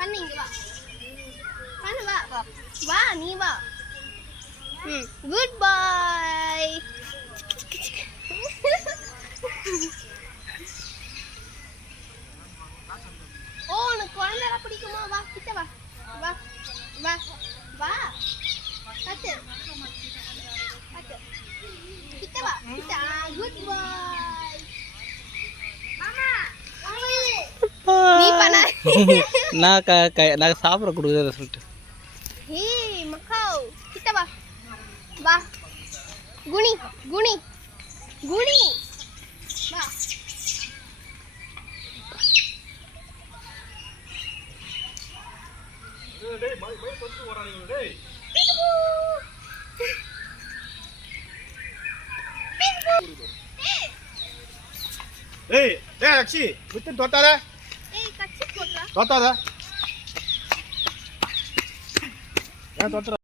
பண்ணு இங்க வா. பண்ணு வா. வா நீ வா. குட் பாய். ஓ உனக்கு குழந்தைலாம் பிடிக்குமா? வா கிட்ட வா. வா வா வா. கத்து கத்து. கிட்ட வா கிட்ட. குட் பாய். மாமா நீ பண்ண. நான் சாப்பிட கொடுக்குறத சொல்லிட்டு. ஏய் மக்காவ் கிட்ட வா. வா குனி குனி குனி வா. டேய் பை வந்து ஓடாதீங்க டேய். ஏய் டேய் அக்ஷி விட்டு தொட்டாத. ஏய் கச்சி போடுடா. தொட்டாத. ஏன் தொட்டற?